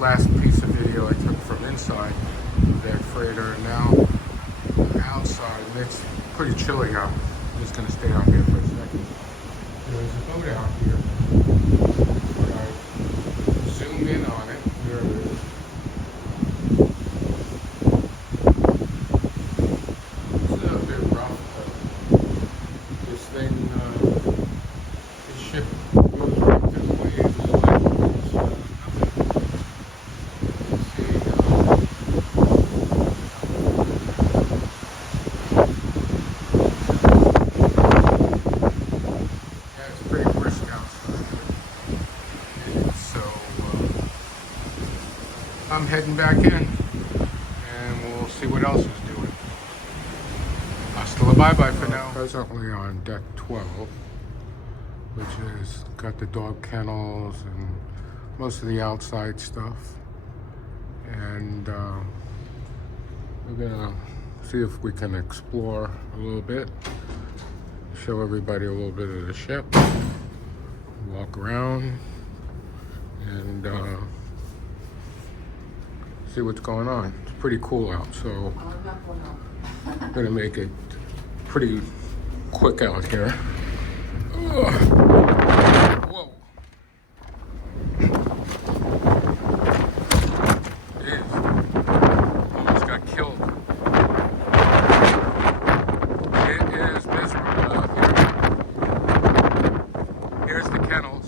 last piece of video I took from inside that freighter, and now outside, and it's pretty chilly out. I'm just gonna stay out here for a second. There's a boat out here. When I zoom in on it, there it is. It's a bit rough, but this thing, this ship goes right through the waves. It's like it's nothing. You see, yeah, it's pretty brisk outside. So I'm heading back in, and we'll see what else is doing. Hasta la bye-bye for now. Presently on deck 12, which is got the dog kennels and most of the outside stuff. And we're gonna see if we can explore a little bit, show everybody a little bit of the ship, walk around, and see what's going on. It's pretty cool out, so I'm gonna make it pretty quick out here. Ugh. Whoa. Jeez. Almost got killed. It is miserable out here. Here's the kennels.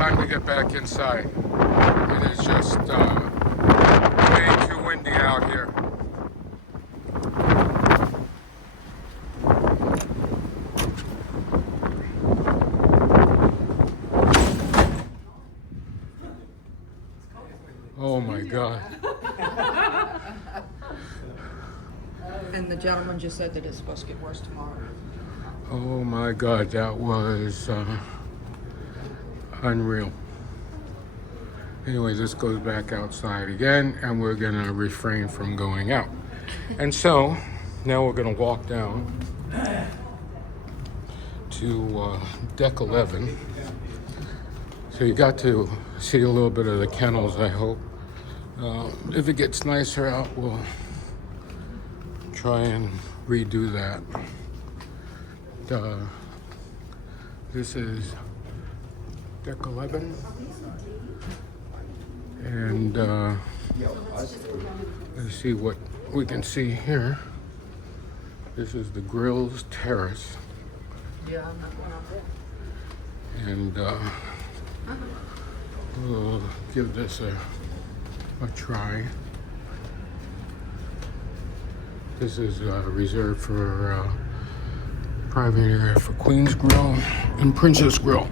Time to get back inside. It is just way too windy out here. Oh my God. And the gentleman just said that it's supposed to get worse tomorrow. Oh my God, that was unreal. Anyways, this goes back outside again, and we're gonna refrain from going out. And so now we're gonna walk down to deck 11. So you got to see a little bit of the kennels, I hope. If it gets nicer out, we'll try and redo that. This is deck 11, and let's see what we can see here. This is the grill's terrace, Yeah, I'm not going out there. and we'll give this a try. This is reserved for private area for Queen's Grill and Princess Grill.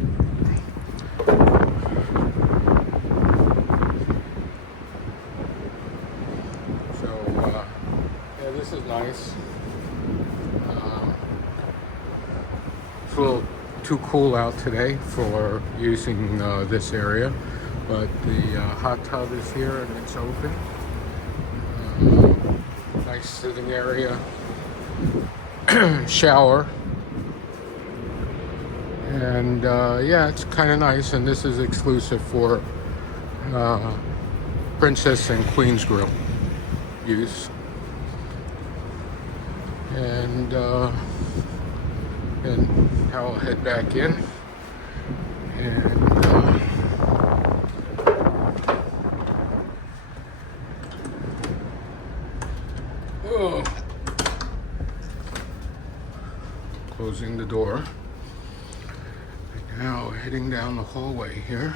Yeah, this is nice. It's a little too cool out today for using this area, but the hot tub is here and it's open. Nice sitting area, shower, and yeah, it's kind of nice. And this is exclusive for Princess and Queen's Grill use. And now I'll head back in, and closing the door. And now heading down the hallway here.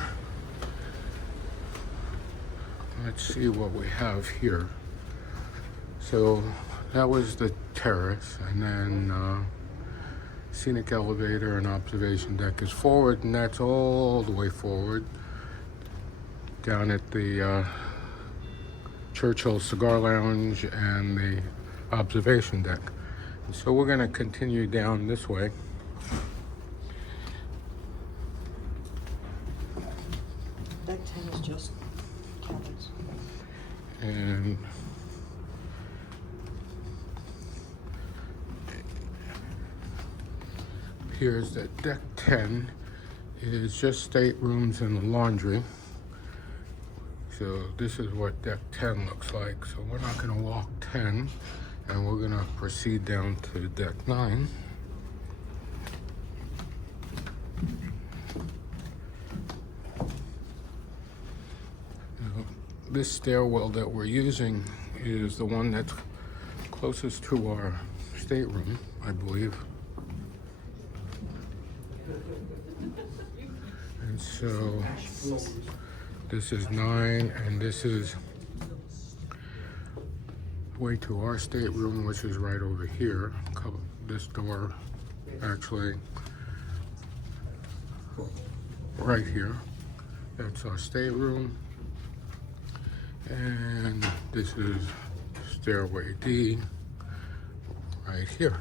Let's see what we have here. So that was the terrace, and then scenic elevator and observation deck is forward, and that's all the way forward down at the Churchill Cigar Lounge and the observation deck. So we're gonna continue down this way. Deck 10 is just cabins. And here's that deck 10 is just staterooms and the laundry. So this is what deck 10 looks like. So we're not gonna walk 10 and we're gonna proceed down to deck 9. Now, this stairwell that we're using is the one that's closest to our stateroom, I believe. And so this is 9 and this is way to our stateroom, which is right over here. This door actually right here. That's our stateroom. And this is stairway D right here.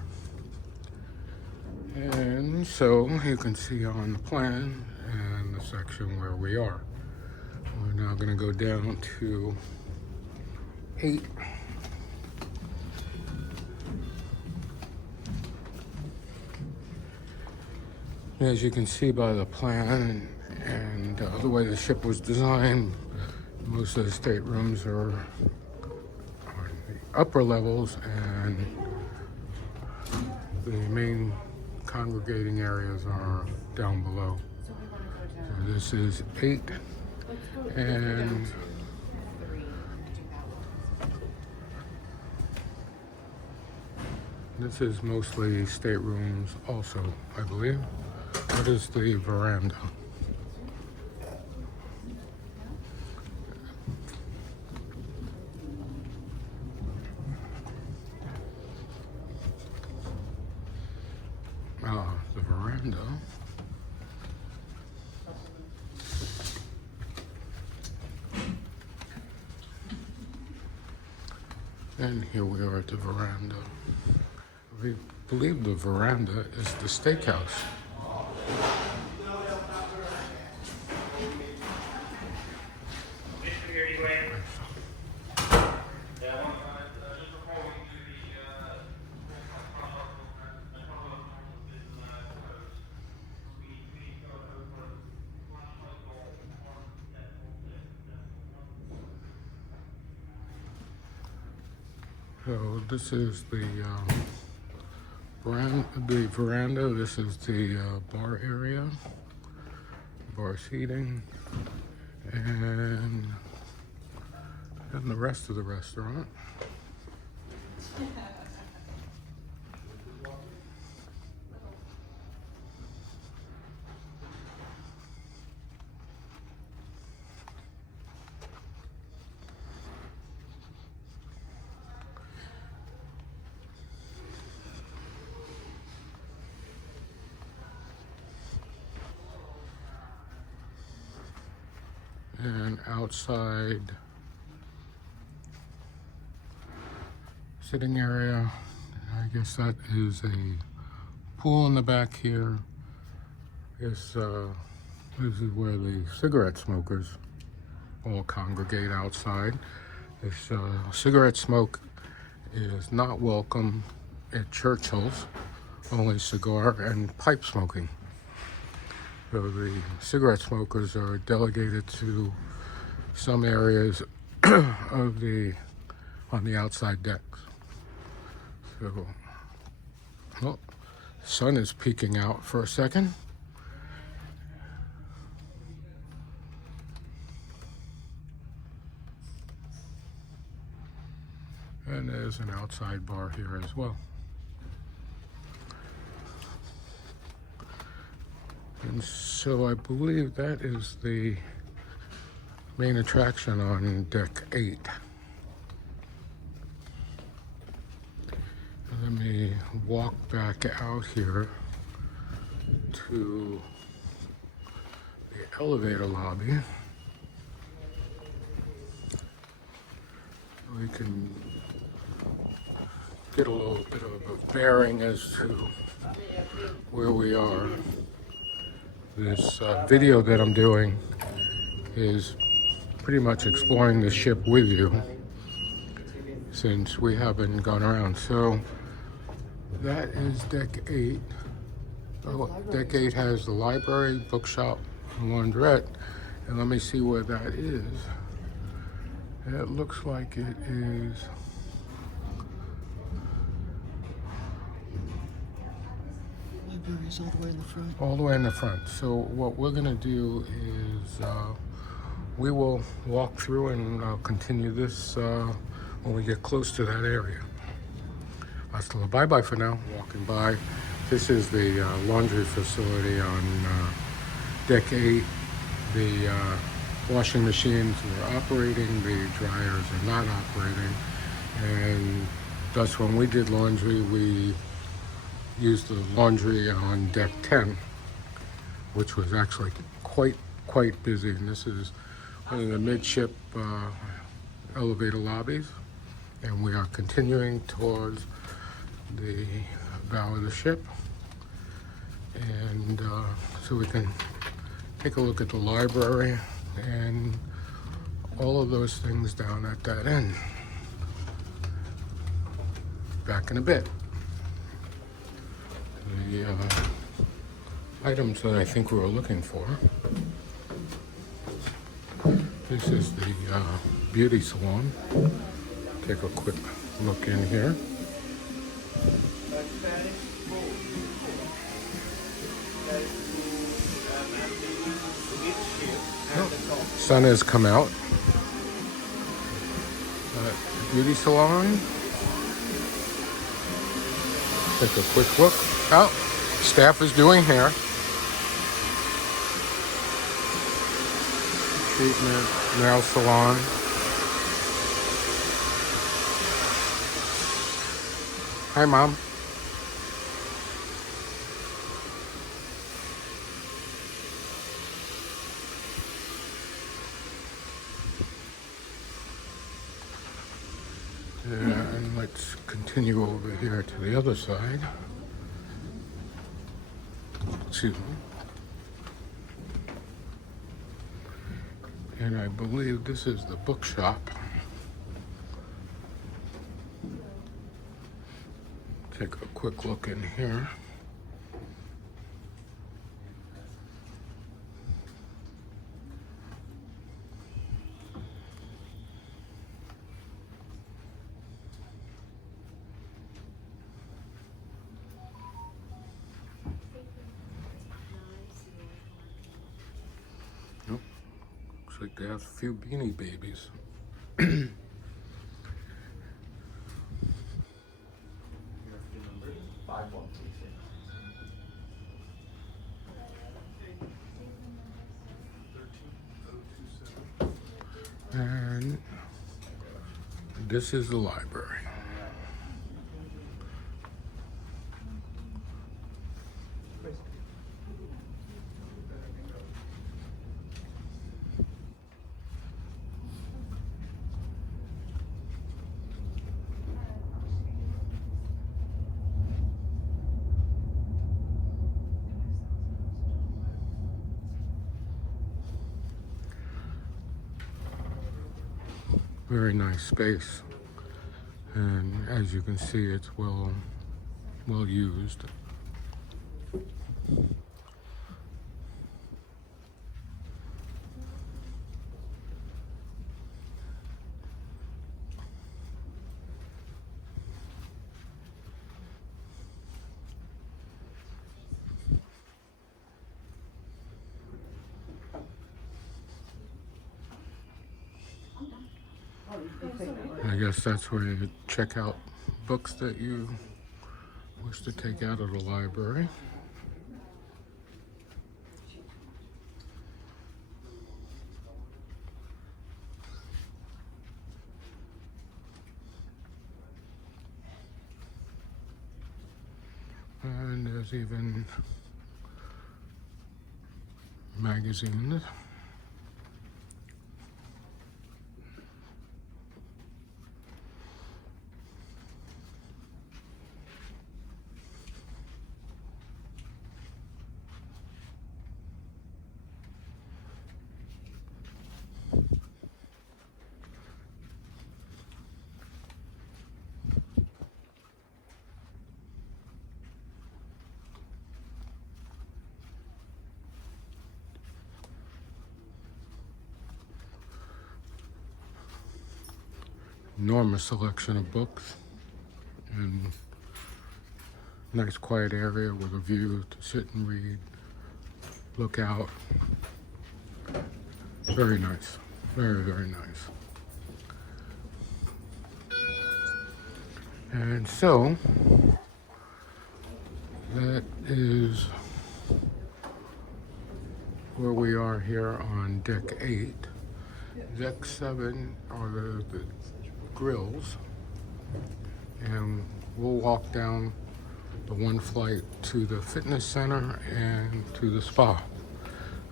And so you can see on the plan and the section where we are. We're now going to go down to 8. As you can see by the plan and the way the ship was designed, most of the staterooms are on the upper levels and the main congregating areas are down below. So this is 8 and this is mostly staterooms also, I believe. That is the veranda. The veranda. And here we are at the veranda. We believe the veranda is the steakhouse. So this is the veranda. This is the bar area, bar seating, and the rest of the restaurant. And outside sitting area, I guess that is a pool in the back here. This is where the cigarette smokers all congregate outside. This cigarette smoke is not welcome at Churchill's, only cigar and pipe smoking. So the cigarette smokers are delegated to some areas on the outside decks. So, well, the sun is peeking out for a second. And there's an outside bar here as well. And so I believe that is the main attraction on deck 8. Let me walk back out here to the elevator lobby. We can get a little bit of a bearing as to where we are. This video that I'm doing is pretty much exploring the ship with you since we haven't gone around. So that is deck 8. Oh, deck 8 has the library, bookshop, and laundrette. And let me see where that is. It looks like it is Library's all the way in the front. all the way in the front. So what we're gonna do is we will walk through and I'll continue this when we get close to that area. Hasta la bye-bye for now. Walking by. This is the laundry facility on deck 8. The washing machines are operating, the dryers are not operating, and thus when we did laundry, we used the laundry on deck 10, which was actually quite busy. And this is one of the midship elevator lobbies, and we are continuing towards the bow of the ship, and so we can take a look at the library and all of those things down at that end. Back in a bit. The items that I think we were looking for. This is the beauty salon. Take a quick look in here. Sun has come out. Beauty salon. Take a quick look. Oh, staff is doing hair. Treatment, nail salon. Hi, Mom. And let's continue over here to the other side. Excuse me. And I believe this is the bookshop. Take a quick look in here. Looks like they have a few Beanie Babies. And this is the library. Very nice space, and as you can see, it's well used. I guess that's where you check out books that you wish to take out of the library. And there's even magazines. enormous selection of books and nice quiet area with a view to sit and read, look out. Very nice, very, very nice. And so that is where we are here on deck 8. Deck 7 are the grills, and we'll walk down the one flight to the fitness center and to the spa.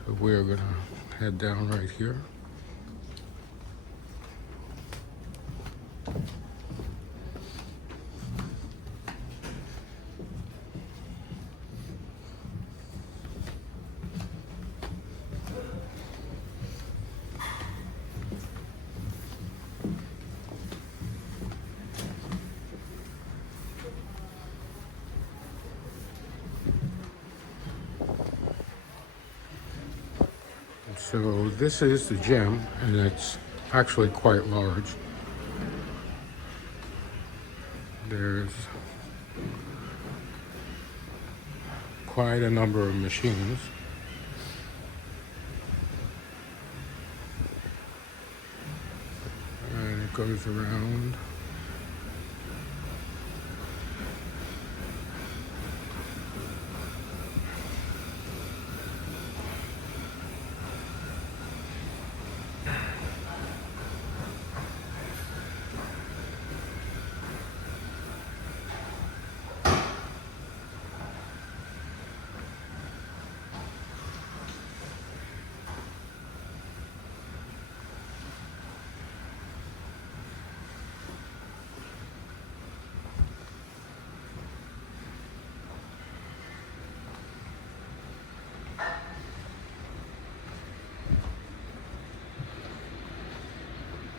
So we're gonna head down right here. So this is the gym, and it's actually quite large. There's quite a number of machines. And it goes around.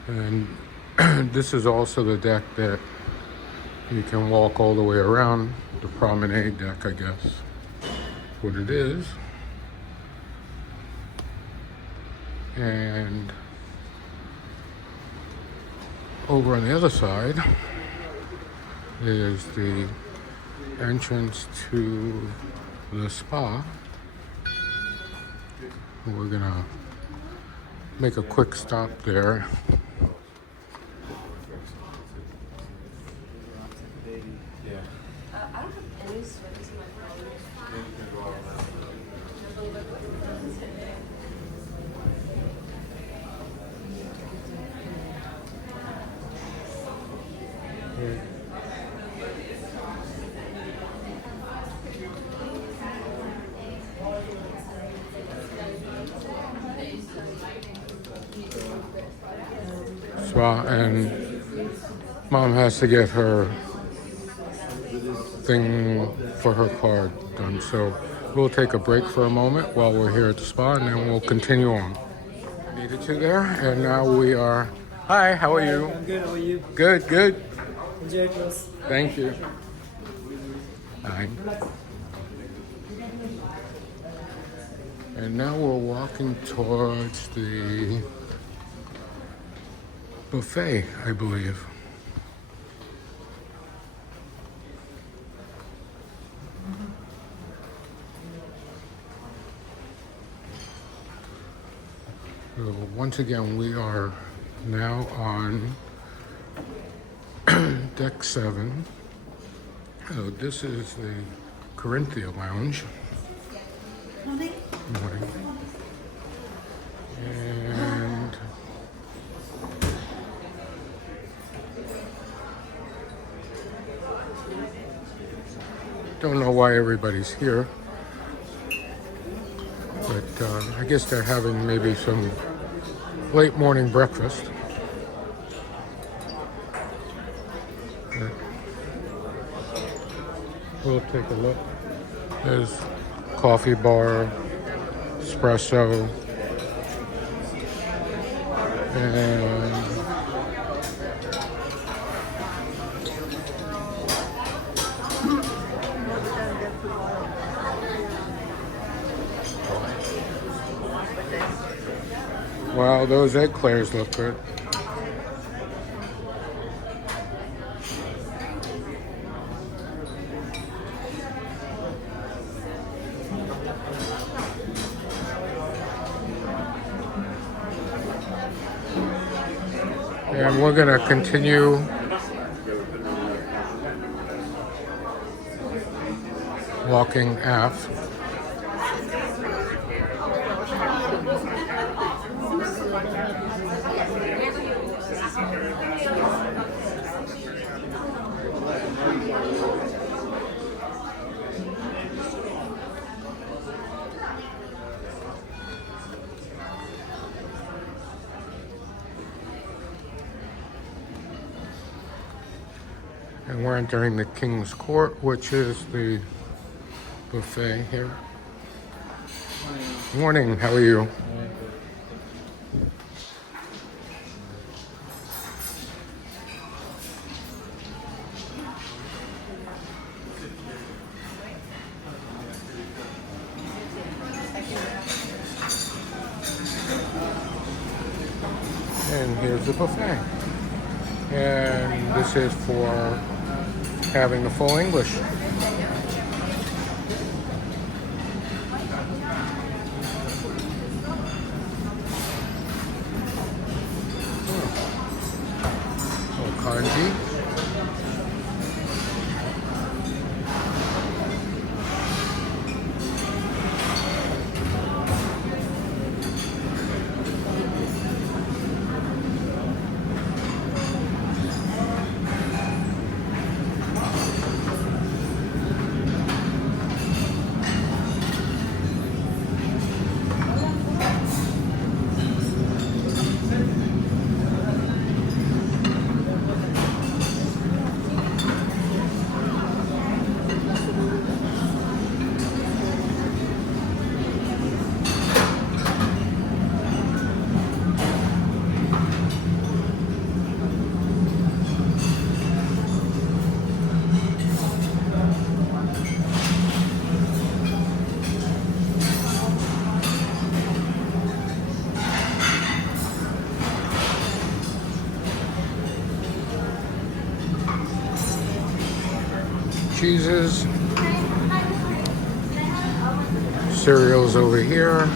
And this is also the deck that you can walk all the way around, the promenade deck, I guess is what it is. And over on the other side is the entrance to the spa. We're gonna make a quick stop there. Spa, and Mom has to get her thing for her card done, so we'll take a break for a moment while we're here at the spa, and then we'll continue on. Needed to there, and now we are. Hi, how are you? I'm good, how are you? Good, good. Enjoy it, boss. Thank you. Hi. And now we're walking towards the buffet, I believe. So once again, we are now on deck 7. So this is the Corinthia Lounge. Morning. And don't know why everybody's here, but I guess they're having maybe some late morning breakfast. But we'll take a look. There's coffee bar, espresso, and wow, those eclairs look good. And we're gonna continue walking aft. And we're entering the King's Court, which is the buffet here. Morning, how are you? And here's the buffet. And this is for having the full English. Oh, kanji. Cheeses, cereals over here,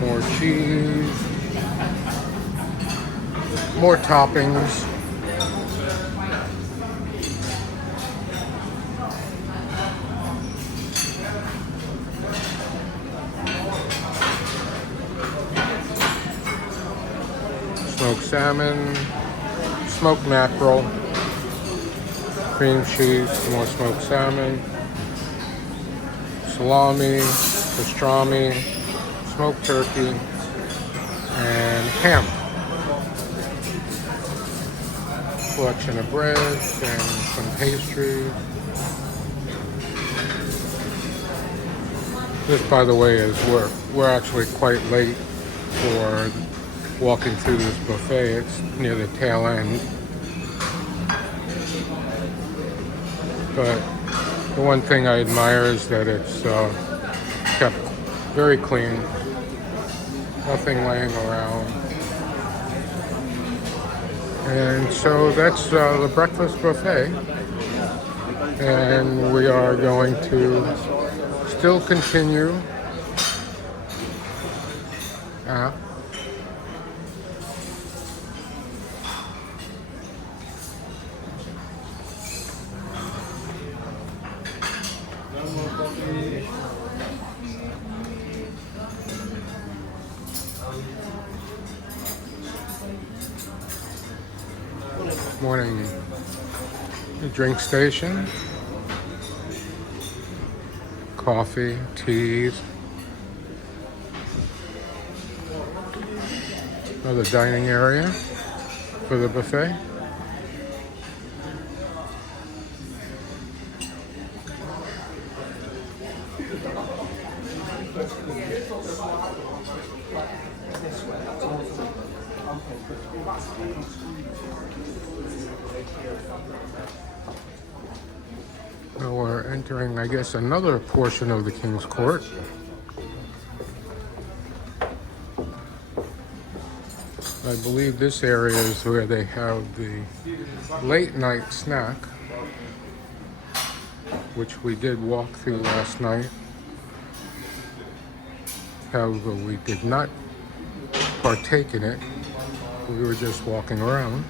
more cheese, more toppings, smoked salmon, smoked mackerel, cream cheese, more smoked salmon, salami, pastrami, smoked turkey, and ham. Collection of breads and some pastries. This, by the way, is we're actually quite late for walking through this buffet. It's near the tail end. But the one thing I admire is that it's kept very clean. Nothing laying around. And so that's the breakfast buffet. And we are going to still continue morning. The drink station, coffee, teas, another dining area for the buffet. Now we're entering, I guess, another portion of the King's Court. I believe this area is where they have the late night snack, which we did walk through last night. However, we did not partake in it. We were just walking around.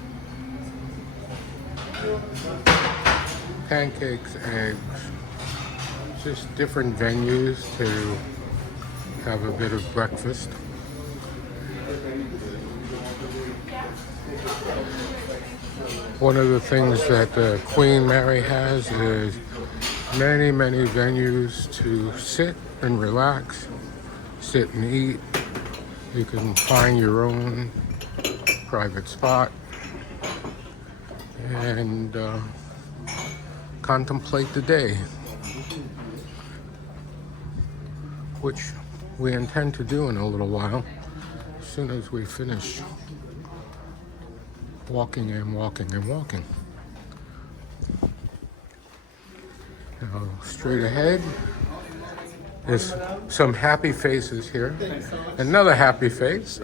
Pancakes, eggs, just different venues to have a bit of breakfast. One of the things that Queen Mary has is many, many venues to sit and relax, sit and eat. You can find your own private spot and contemplate the day, which we intend to do in a little while, as soon as we finish walking and walking and walking. Now, straight ahead, there's some happy faces here. Another happy face.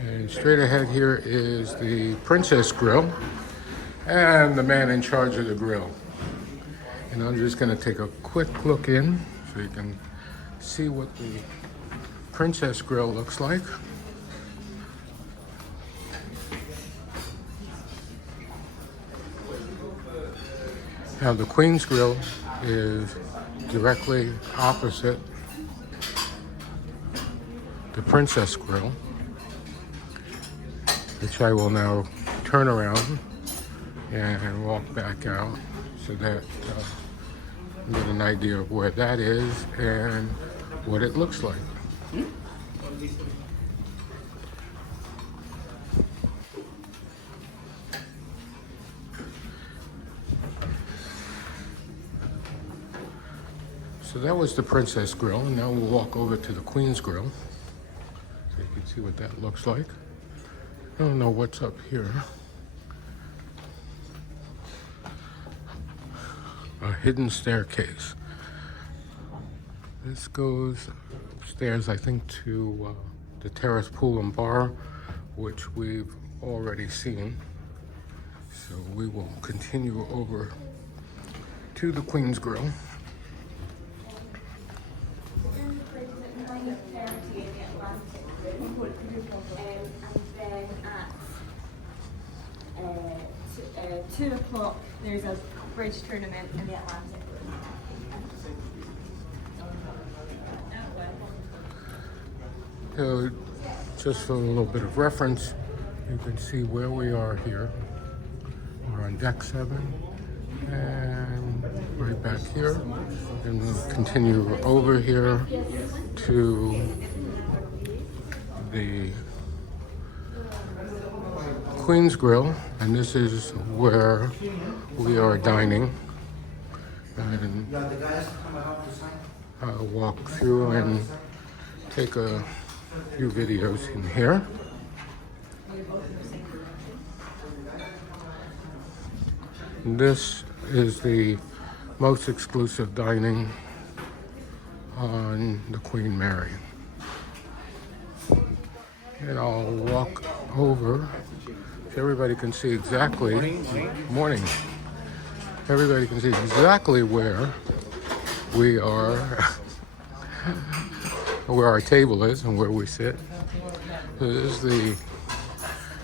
And straight ahead here is the Princess Grill and the man in charge of the grill. And I'm just going to take a quick look in so you can see what the Princess Grill looks like. Now the Queen's Grill is directly opposite the Princess Grill, which I will now turn around and walk back out so that you get an idea of where that is and what it looks like. So that was the Princess Grill, and now we'll walk over to the Queen's Grill so you can see what that looks like. I don't know what's up here. A hidden staircase. This goes upstairs, I think, to the terrace pool and bar, which we've already seen. So we will continue over to the Queen's Grill. And then at 2 o'clock, there's a bridge tournament in the Atlantic. Just for a little bit of reference, you can see where we are here. We're on deck 7, and right back here, and we'll continue over here to the Queen's Grill, and this is where we are dining. And I'll walk through and take a few videos in here. This is the most exclusive dining on the Queen Mary. And I'll walk over so everybody can see exactly, morning. Everybody can see exactly where we are, where our table is and where we sit. This is the,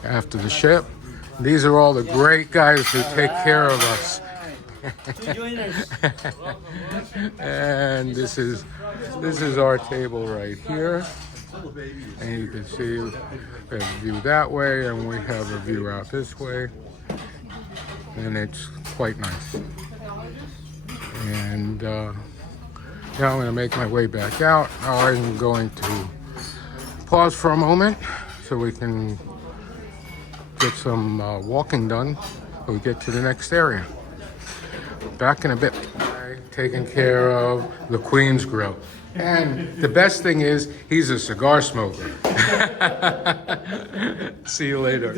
after the ship. These are all the great guys who take care of us. And this is our table right here. And you can see we have a view that way, and we have a view out this way. And it's quite nice. And now I'm going to make my way back out. Now I'm going to pause for a moment so we can get some walking done when we get to the next area. Back in a bit. Taking care of the Queen's Grill. And the best thing is, he's a cigar smoker. See you later.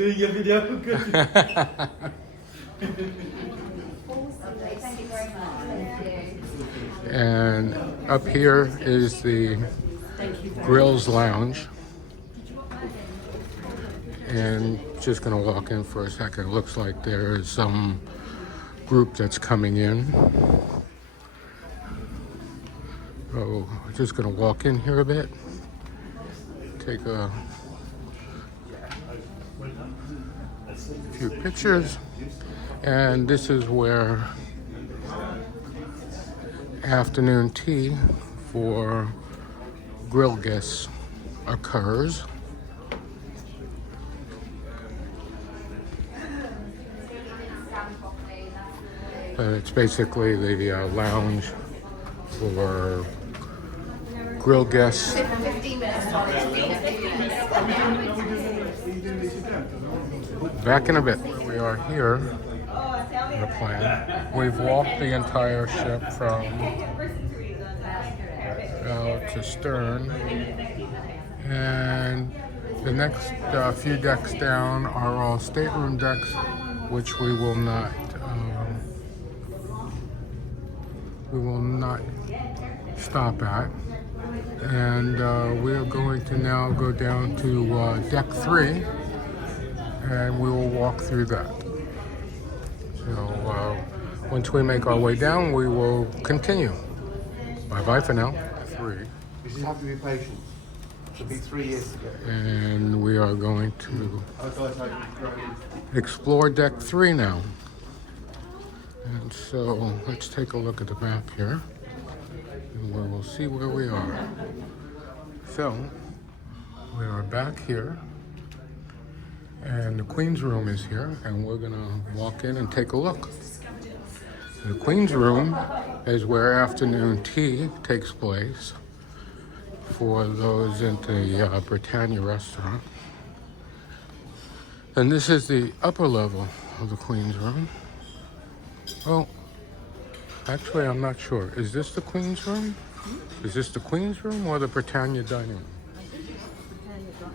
And up here is the Grills Lounge. And just gonna walk in for a second. It looks like there is some group that's coming in. So I'm just gonna walk in here a bit, take a few pictures, and this is where afternoon tea for grill guests occurs. It's basically the lounge for grill guests. Back in a bit. We are here in the plan. We've walked the entire ship from bow to stern, and the next few decks down are all stateroom decks, which we will not stop at. And we are going to now go down to deck 3, and we will walk through that. So once we make our way down, we will continue. Bye-bye for now. 3. You just have to be patient. It'll be 3 years ago. And we are going to explore deck 3 now. And so let's take a look at the map here, and we will see where we are. So we are back here, and the Queen's room is here, and we're gonna walk in and take a look. The Queen's room is where afternoon tea takes place for those in the Britannia restaurant. And this is the upper level of the Queen's room. Well, actually, I'm not sure. Is this the Queen's room? Is this the Queen's room or the Britannia dining room?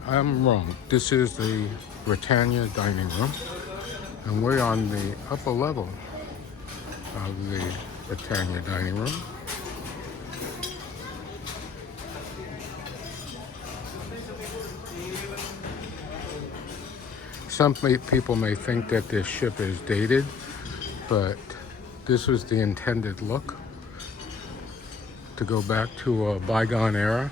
I'm wrong. This is the Britannia dining room, and we're on the upper level of the Britannia dining room. Some people may think that this ship is dated, but this was the intended look, to go back to a bygone era.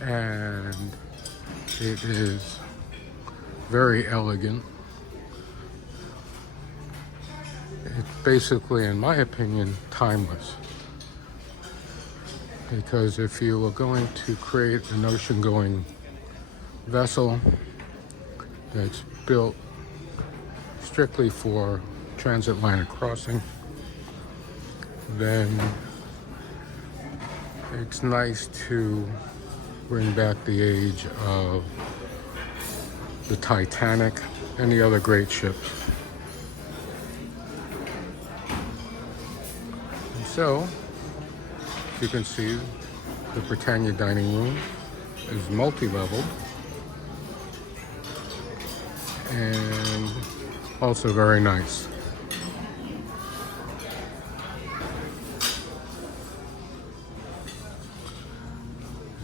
And it is very elegant. It's basically, in my opinion, timeless. Because if you were going to create an ocean-going vessel that's built strictly for transatlantic crossing, then it's nice to bring back the age of the Titanic and the other great ships. And so, as you can see, the Britannia dining room is multi-leveled and also very nice.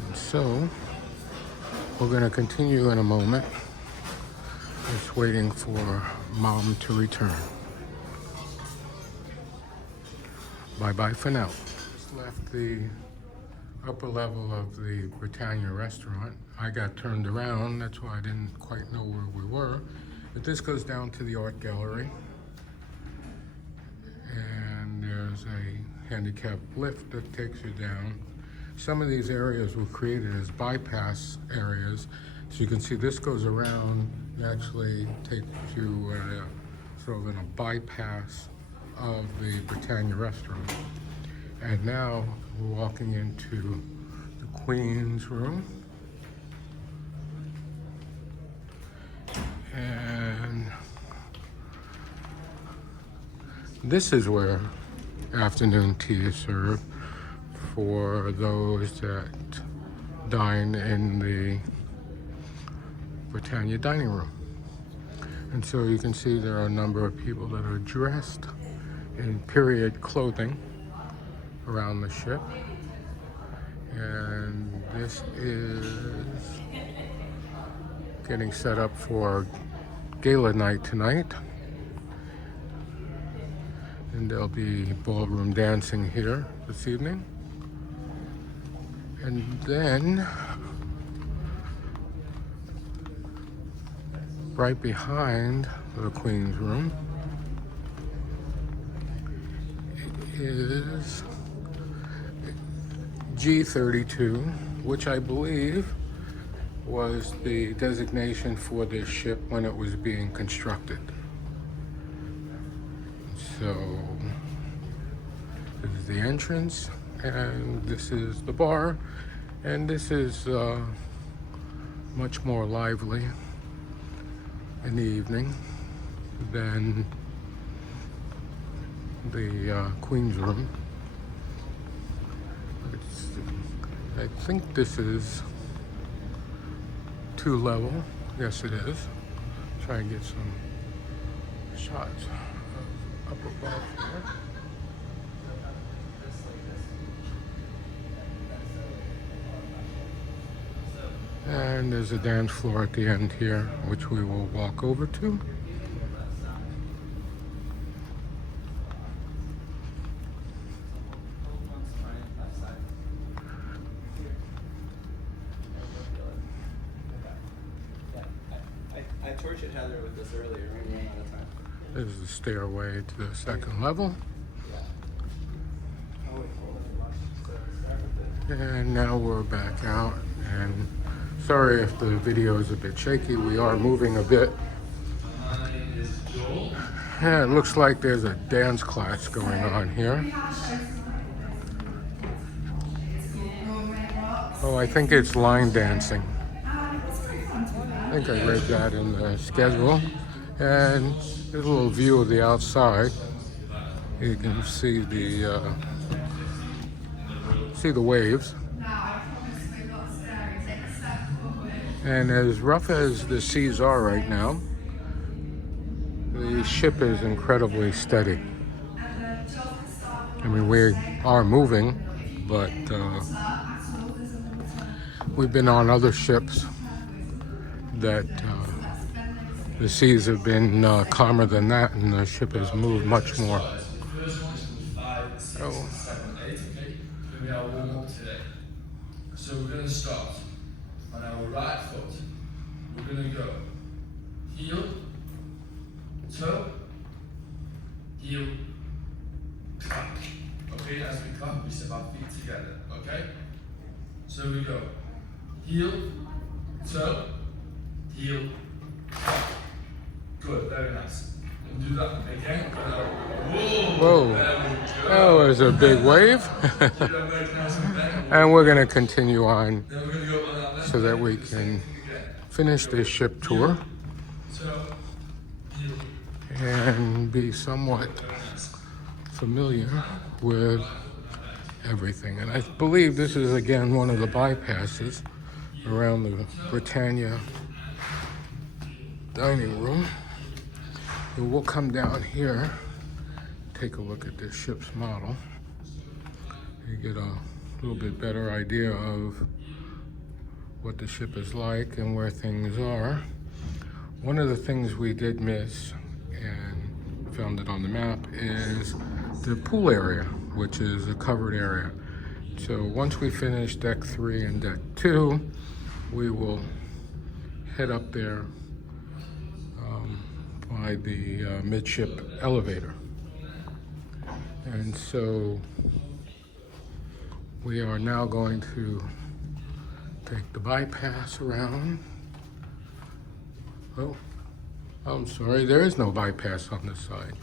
And so, we're going to continue in a moment. Just waiting for Mom to return. Bye-bye for now. Just left the upper level of the Britannia restaurant. I got turned around, that's why I didn't quite know where we were. But this goes down to the art gallery. And there's a handicapped lift that takes you down. Some of these areas were created as bypass areas. So you can see this goes around, it actually takes you sort of in a bypass of the Britannia restaurant. And now we're walking into the Queen's room. And this is where afternoon tea is served for those that dine in the Britannia dining room. And so you can see there are a number of people that are dressed in period clothing around the ship. And this is getting set up for gala night tonight. And there'll be ballroom dancing here this evening. And then, right behind the Queen's room is G32, which I believe was the designation for this ship when it was being constructed. So, this is the entrance, and this is the bar, and this is much more lively in the evening than the Queen's room. I think this is 2-level. Yes, it is. Try and get some shots of up above here. And there's a dance floor at the end here, which we will walk over to. I tortured Heather with this earlier. We ran out of time. This is the stairway to the second level. And now we're back out. And sorry if the video is a bit shaky. We are moving a bit. Yeah, it looks like there's a dance class going on here. Oh, I think it's line dancing. I think I read that in the schedule. And there's a little view of the outside. You can see the waves. And as rough as the seas are right now, the ship is incredibly steady. I mean, we are moving, but we've been on other ships that the seas have been calmer than that, and the ship has moved much more. Oh. We are warm up today. So we're going to start on our right foot. We're going to go heel, toe, heel, clap. Okay, as we clap, we step our feet together. Okay? So we go heel, toe, heel, clap. Good, very nice. And do that again. Whoa, that was a big wave. And we're going to continue on so that we can finish this ship tour and be somewhat familiar with everything. And I believe this is again one of the bypasses around the Britannia dining room. And we'll come down here, take a look at this ship's model. You get a little bit better idea of what the ship is like and where things are. One of the things we did miss and found it on the map is the pool area, which is a covered area. So once we finish deck 3 and deck 2, we will head up there by the midship elevator. And so we are now going to take the bypass around. Oh, I'm sorry, there is no bypass on this side.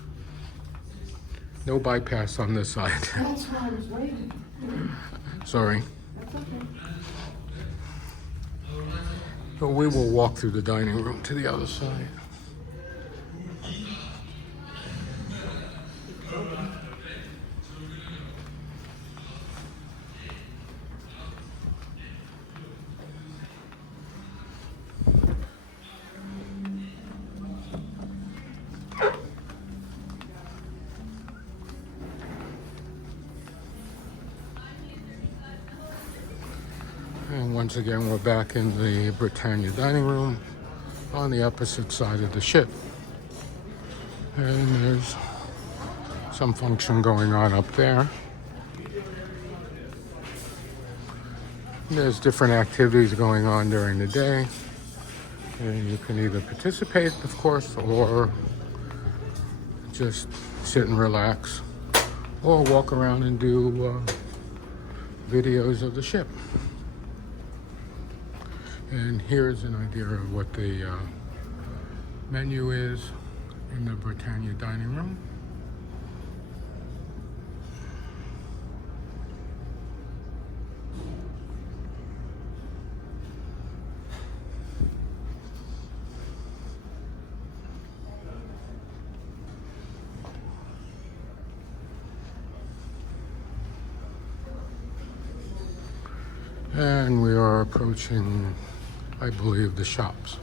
No bypass on this side. That's why I was waiting. Sorry. That's okay. So we will walk through the dining room to the other side. And once again, we're back in the Britannia dining room on the opposite side of the ship. And there's some function going on up there. There's different activities going on during the day, and you can either participate, of course, or just sit and relax, or walk around and do videos of the ship. And here's an idea of what the menu is in the Britannia dining room. And we are approaching, I believe, the shops.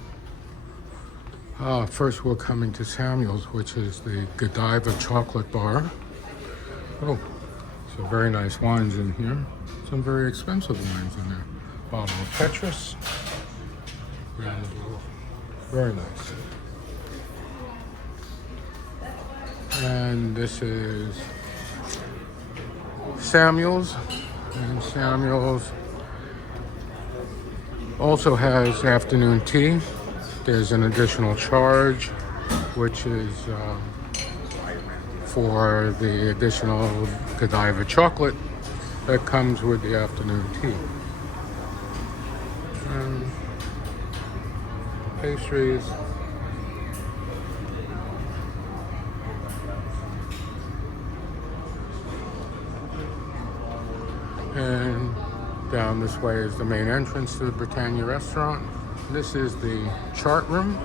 First we're coming to Samuel's, which is the Godiva chocolate bar. Oh, so very nice wines in here. Some very expensive wines in there. Bottle of Petrus. And very nice. And this is Samuel's. And Samuel's also has afternoon tea. There's an additional charge, which is for the additional Godiva chocolate that comes with the afternoon tea. And pastries. And down this way is the main entrance to the Britannia restaurant. This is the chart room.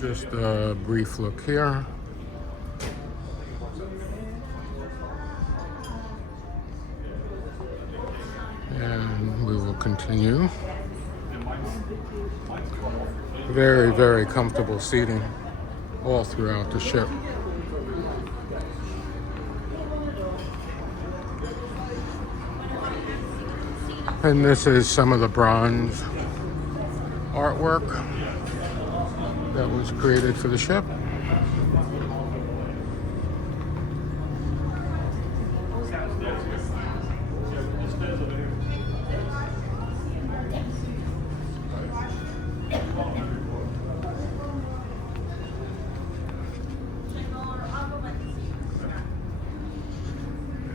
Just a brief look here. And we will continue. Very, very comfortable seating all throughout the ship. And this is some of the bronze artwork that was created for the ship.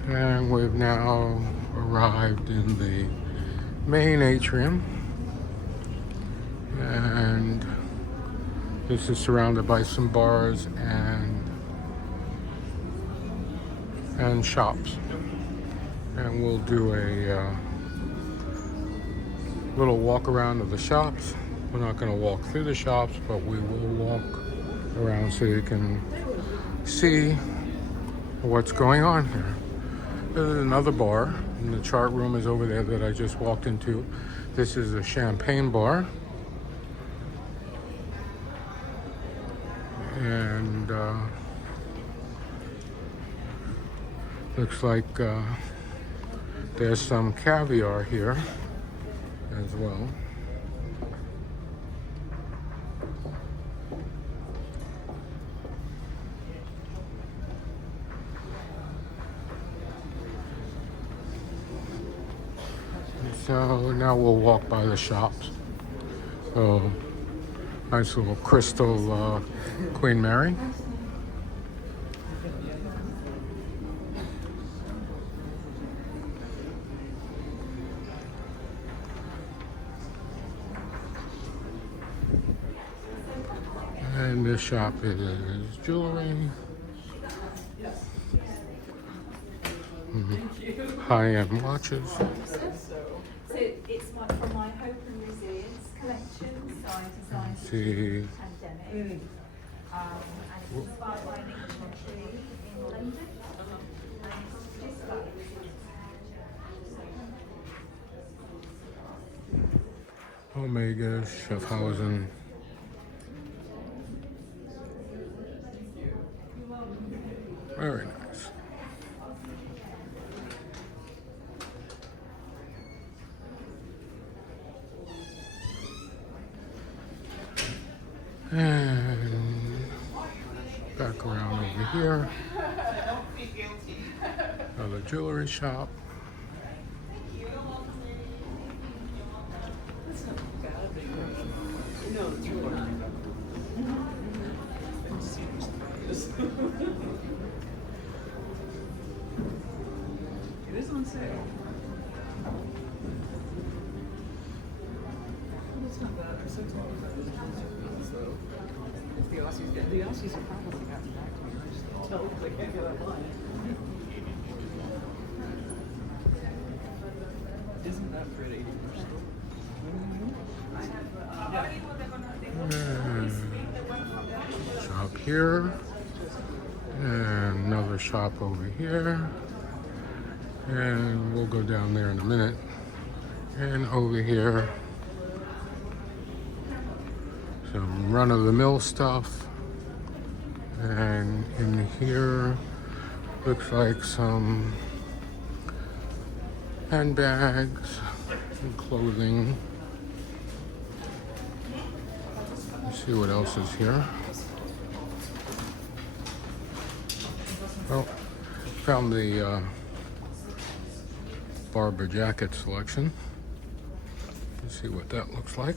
And we've now arrived in the main atrium, and this is surrounded by some bars and shops. And we'll do a little walk around of the shops. We're not going to walk through the shops, but we will walk around so you can see what's going on here. There's another bar, and the chart room is over there that I just walked into. This is a champagne bar. And looks like there's some caviar here as well. So now we'll walk by the shops. So nice little crystal Queen Mary. And this shop is jewelry. High-end watches. So it's from my Hope and Resilience collection, so I designed it See. pandemic. And it's inspired by an English tree in London. And it's just like Omega, Schaffhausen. Very nice. And back around over here. Another jewelry shop. It is on sale. It's not bad. I'm so told about this. So, if the Aussies have probably gotten back to me. I just tell them they can't get online. Isn't that pretty? Shop here. And another shop over here. And we'll go down there in a minute. And over here, some run-of-the-mill stuff. And in here, looks like some handbags and clothing. Let's see what else is here. Oh, found the Barber jacket selection. Let's see what that looks like.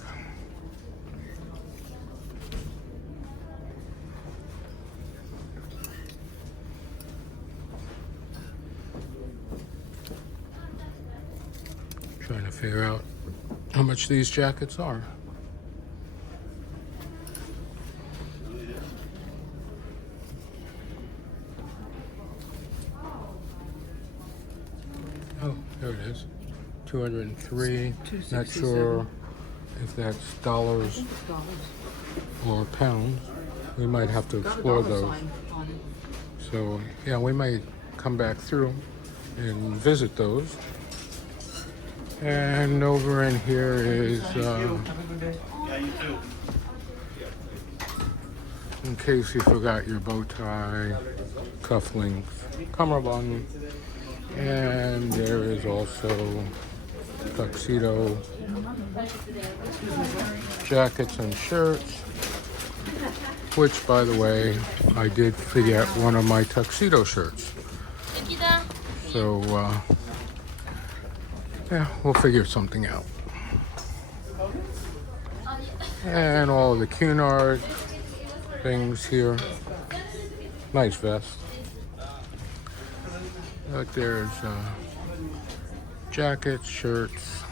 Trying to figure out how much these jackets are. Oh, there it is. 203. Not sure if that's dollars or pounds. We might have to explore those. So, yeah, we might come back through and visit those. And over in here is, in case you forgot your bow tie, cufflinks, cummerbund, and there is also tuxedo jackets and shirts, which, by the way, I did forget one of my tuxedo shirts. So, yeah, we'll figure something out. And all of the Cunard things here. Nice vest. Look, there's jackets, shirts,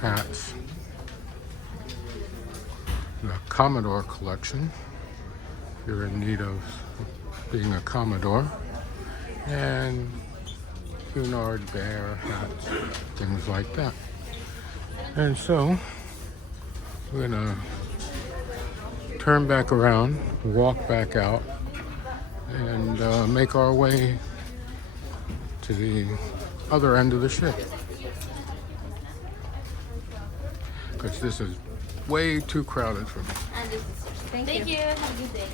hats. The Commodore collection. If you're in need of being a Commodore. And Cunard bear hats, things like that. And so, we're gonna turn back around, walk back out, and make our way to the other end of the ship. Because this is way too crowded for me. Thank you. Have a good day.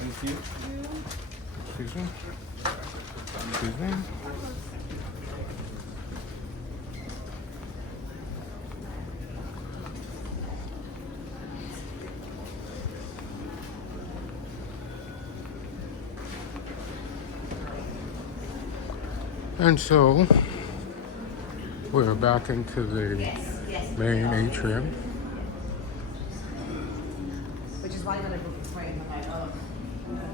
Thank you. Excuse me? Excuse me? And so, we're back into the main atrium. Which is why when I booked the train, I'm like, oh,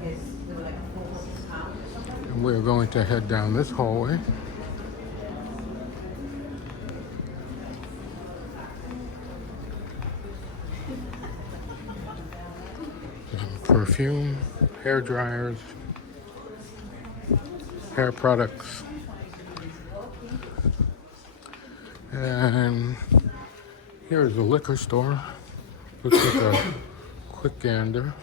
because there were like 4 pounds or something. And we're going to head down this hallway. Perfume, hair dryers, hair products, and here's a liquor store. Looks like a quick gander.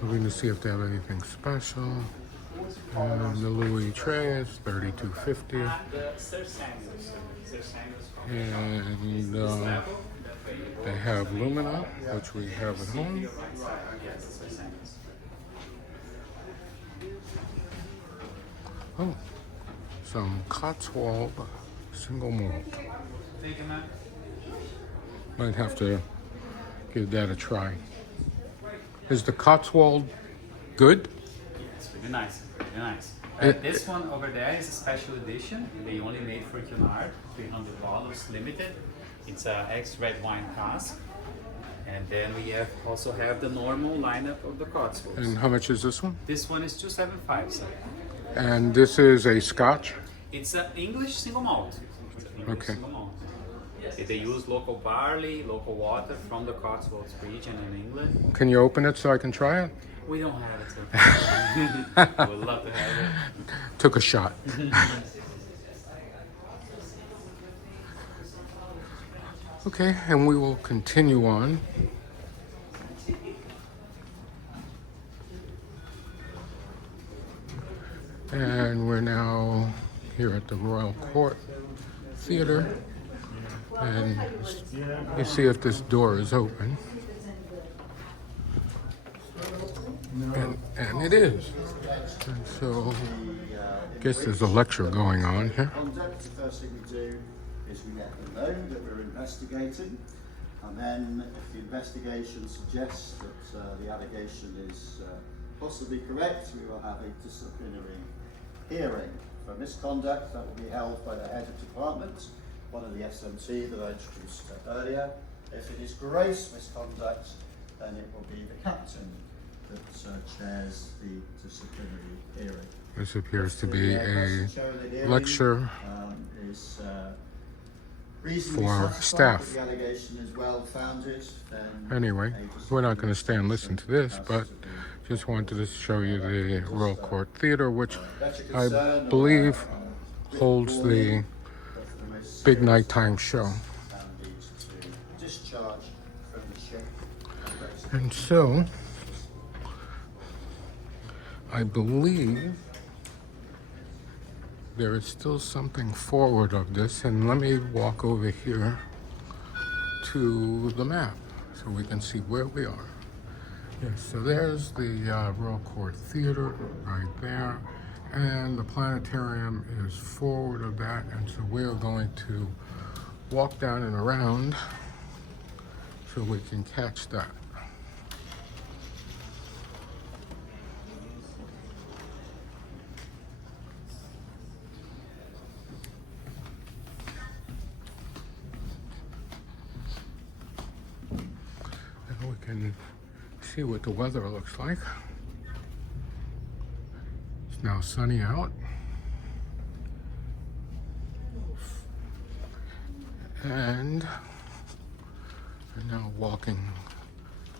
We're going to see if they have anything special. And the Louis tray is $32.50. And they have Lumina, which we have at home. Oh, some Cotswold single malt. Thank you, man. Might have to give that a try. Is the Cotswold good? It's really nice, really nice. It- This one over there is a special edition. They only made for Cunard, $300 limited. It's a ex-red wine cask. And then we also have the normal lineup of the Cotswolds. And how much is this one? This one is $275, sir. And this is a Scotch? It's an English single malt. It's an English Okay. single malt. They use local barley, local water from the Cotswolds region in England. Can you open it so I can try it? We don't have it, sir. I would love to have it. Took a shot. Okay, and we will continue on. And we're now here at the Royal Court Theater. And you see if this door is open. And it is. And so, I guess there's a lecture going on here. Conduct, the first thing we do is we let them know that we're investigating, and then if the investigation suggests that the allegation is possibly correct, we will have a disciplinary hearing. For misconduct, that will be held by the head of department, one of the SMT that I introduced earlier. If it is gross misconduct, then it will be the captain that chairs the disciplinary hearing. This appears to be The a person showing the hearing, lecture is reasonably for satisfied staff. that the allegation is well founded, then Anyway, a we're not going to stay and listen to this, has but to be, just wanted to show you the Royal Court Theater, which that's a I concern or, believe writ holds the warning, but for the most big serious nighttime show. and leads to discharge from the ship. And so, I believe there is still something forward of this, and let me walk over here to the map so we can see where we are. Yes, so there's the Royal Court Theater right there, and the planetarium is forward of that, and so we're going to walk down and around so we can catch that. And we can see what the weather looks like. It's now sunny out. And we're now walking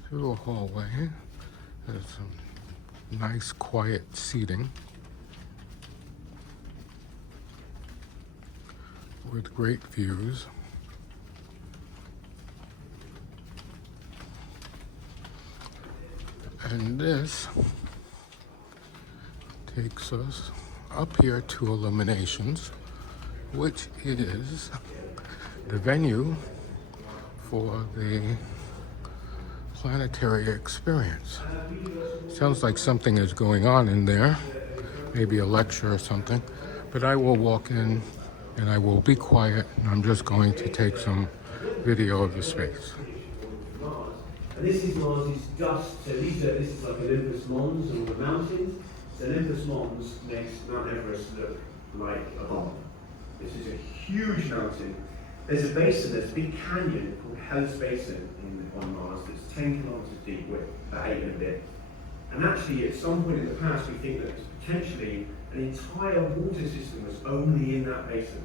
through a hallway. There's some nice quiet seating with great views. And this takes us up here to Illuminations, which is the venue for the planetary experience. Sounds like something is going on in there, maybe a lecture or something, but I will walk in and I will be quiet, and I'm just going to take some video of the space. And this is Mars's dust. So this is like Olympus Mons and all the mountains. So Olympus Mons makes Mount Everest look like a bomb. This is a huge mountain. There's a basin, there's a big canyon called Hellas Basin on Mars that's 10 kilometers deep with about 8 and a bit. And actually, at some point in the past, we think that potentially an entire water system was only in that basin.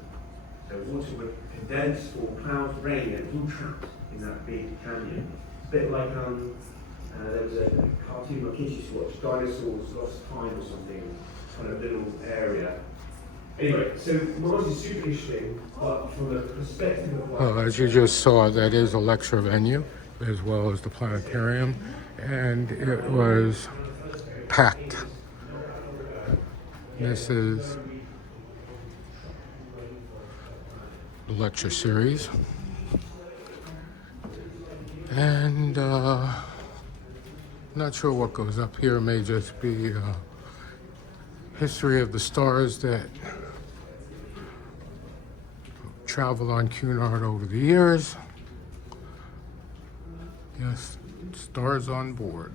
So water would condense, form clouds, rain, and it was all trapped in that big canyon. A bit like there was a cartoon my kids used to watch, Dinosaurs Lost Time or something, kind of little area. Anyway, so Mars is super interesting, but from the perspective of Well, as you just saw, that is a lecture venue as well as the planetarium, and it was packed. This is the lecture series, and not sure what goes up here. May just be history of the stars that traveled on Cunard over the years. Yes, stars on board.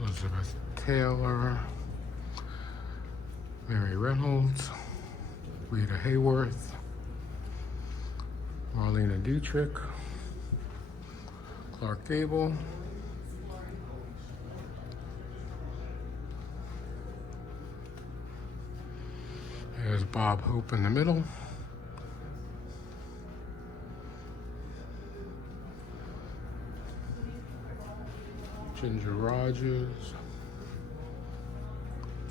Elizabeth Taylor, Mary Reynolds, Rita Hayworth, Marlena Dietrich, Clark Gable, there's Bob Hope in the middle. Ginger Rogers,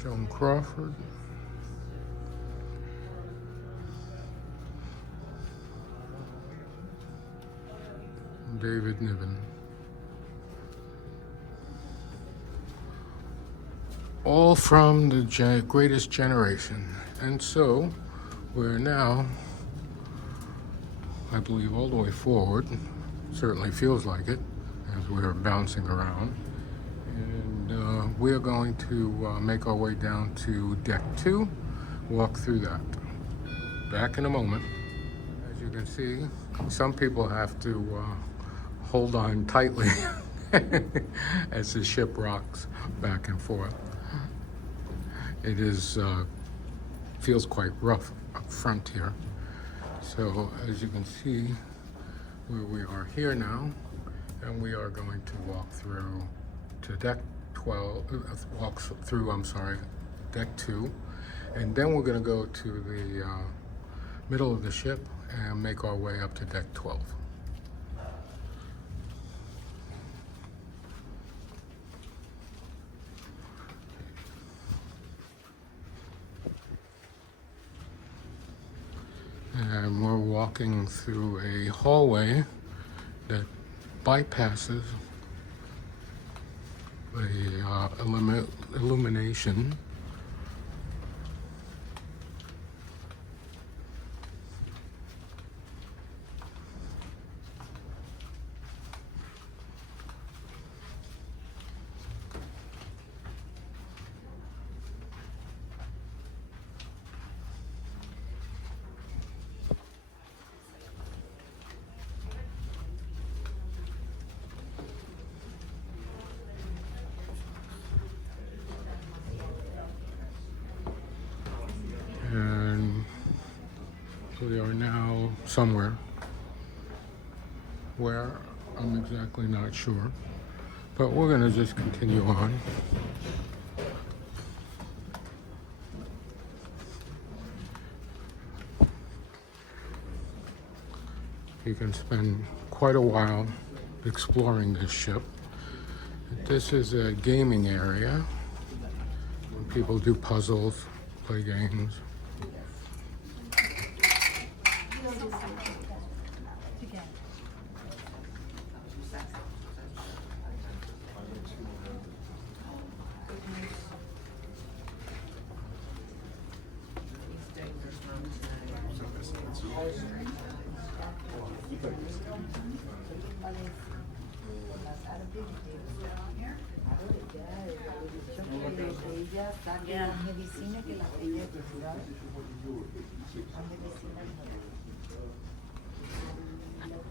Joan Crawford, and David Niven. All from the greatest generation. And so we're now, I believe, all the way forward. Certainly feels like it as we're bouncing around. And we are going to make our way down to deck 2, walk through that. Back in a moment. As you can see, some people have to hold on tightly as the ship rocks back and forth. It is feels quite rough up front here. So as you can see, where we are here now, and we are going to walk through to deck 12, deck 2, and then we're going to go to the middle of the ship and make our way up to deck 12. And we're walking through a hallway that bypasses the illumination. And we are now somewhere where I'm exactly not sure, but we're going to just continue on. You can spend quite a while exploring this ship. This is a gaming area. People do puzzles, play games.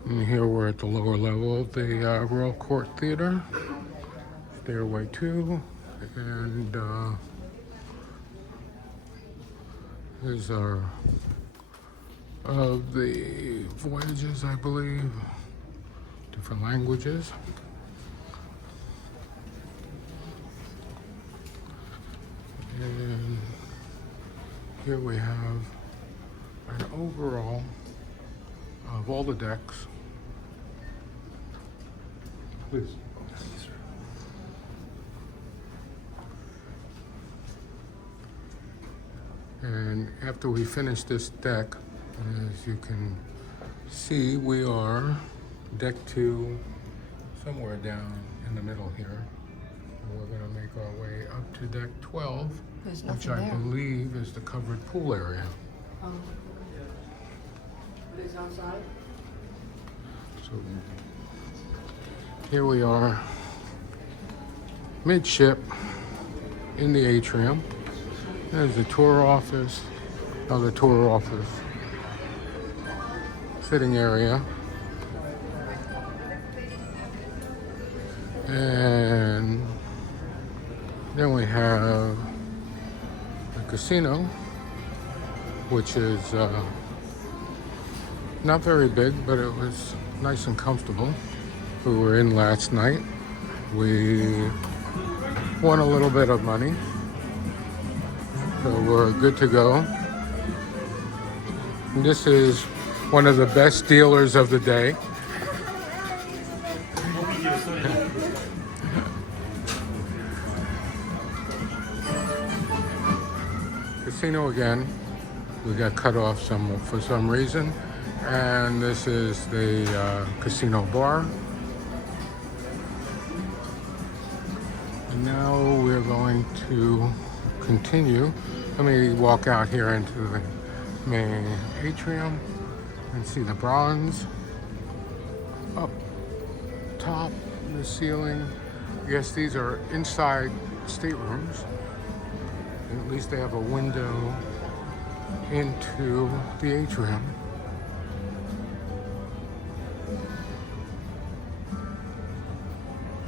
And here we're at the lower level of the Royal Court Theatre, Stairway 2, and these are of the voyages, I believe, different languages. And here we have an overall of all the decks. Please. And after we finish this deck, as you can see, we are deck 2, somewhere down in the middle here. And we're going to make our way up to deck 12, There's which nothing I there. believe is the covered pool area. It is outside? So here we are, midship in the atrium. There's the tour office, another tour office, sitting area. And then we have the casino, which is not very big, but it was nice and comfortable. We were in last night. We won a little bit of money, so we're good to go. And this is one of the best dealers of the day. Casino again. We got cut off for some reason. And this is the casino bar. And now we're going to continue. Let me walk out here into the main atrium and see the bronze up top, the ceiling. I guess these are inside staterooms. And at least they have a window into the atrium.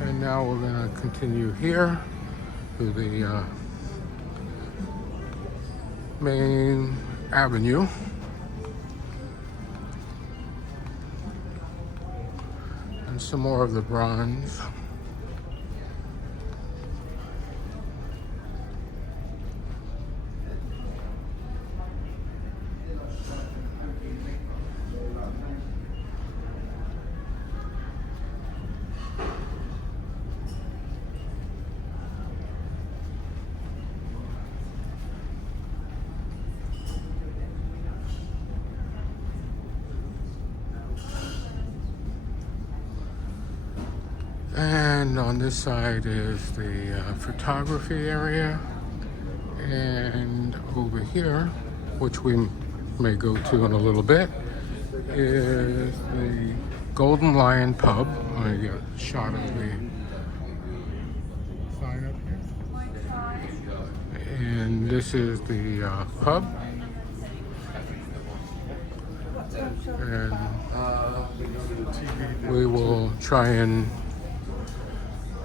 And now we're going to continue here to the main avenue. And some more of the bronze. And on this side is the photography area. And over here, which we may go to in a little bit, is the Golden Lion Pub. I'm going to get a shot of the sign up here. And this is the pub. And we will try and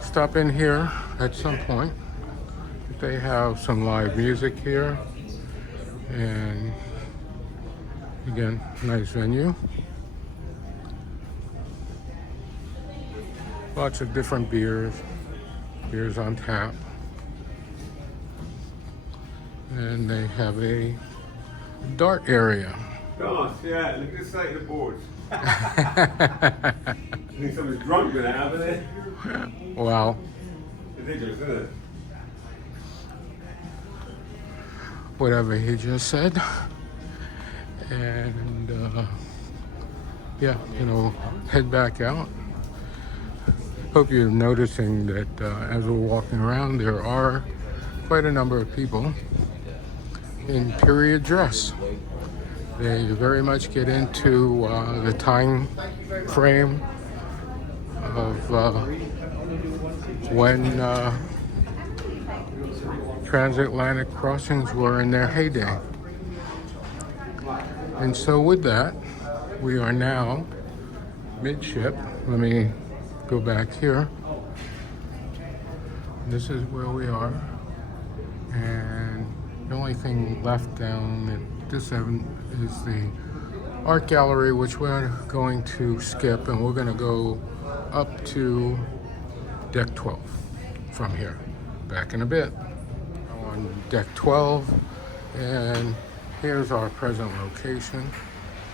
stop in here at some point. They have some live music here, and again, nice venue. Lots of different beers on tap, and they have a dart area. Gosh, yeah, look at the state of the boards. I think someone's drunk with that, haven't they? Wow. Ridiculous, isn't it? Whatever he just said. And yeah, head back out. Hope you're noticing that as we're walking around, there are quite a number of people in period dress. They very much get into the time frame of when transatlantic crossings were in their heyday. And so with that, we are now midship. Let me go back here. This is where we are. And the only thing left down at this end is the art gallery, which we're going to skip, and we're going to go up to deck 12 from here. Back in a bit. On deck 12, and here's our present location.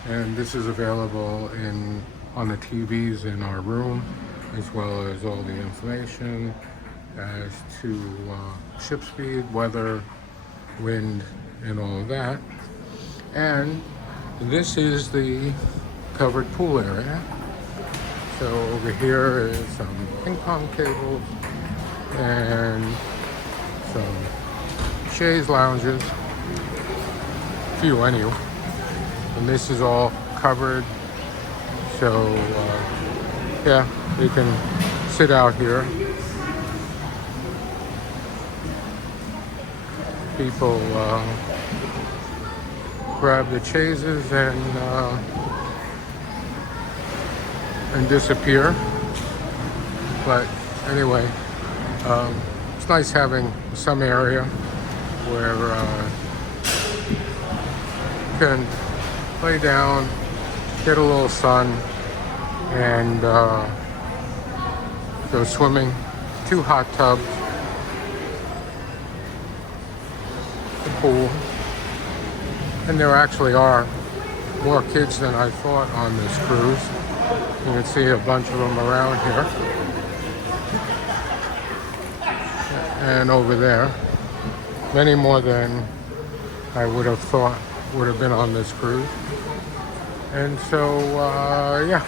And this is available on the TVs in our room, as well as all the information as to ship speed, weather, wind, and all of that. And this is the covered pool area. So over here is some ping pong tables and some chaise lounges, few anyway. And this is all covered, so yeah, you can sit out here. People grab the chaises and disappear. But anyway, it's nice having some area where you can lay down, get a little sun, and go swimming. 2 hot tubs, the pool, and there actually are more kids than I thought on this cruise. You can see a bunch of them around here and over there. Many more than I would have thought would have been on this cruise. And so, yeah.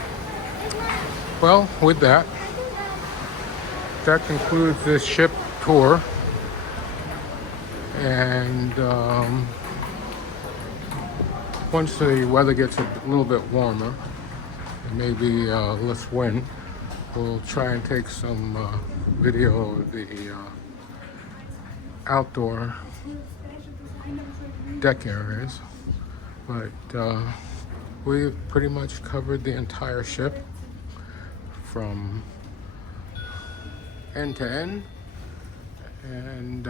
Well, with that, that concludes this ship tour. And once the weather gets a little bit warmer, and maybe less wind, we'll try and take some video of the outdoor deck areas. But we've pretty much covered the entire ship from end to end. And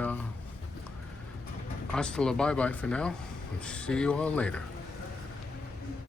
hasta la bye-bye for now. See you all later.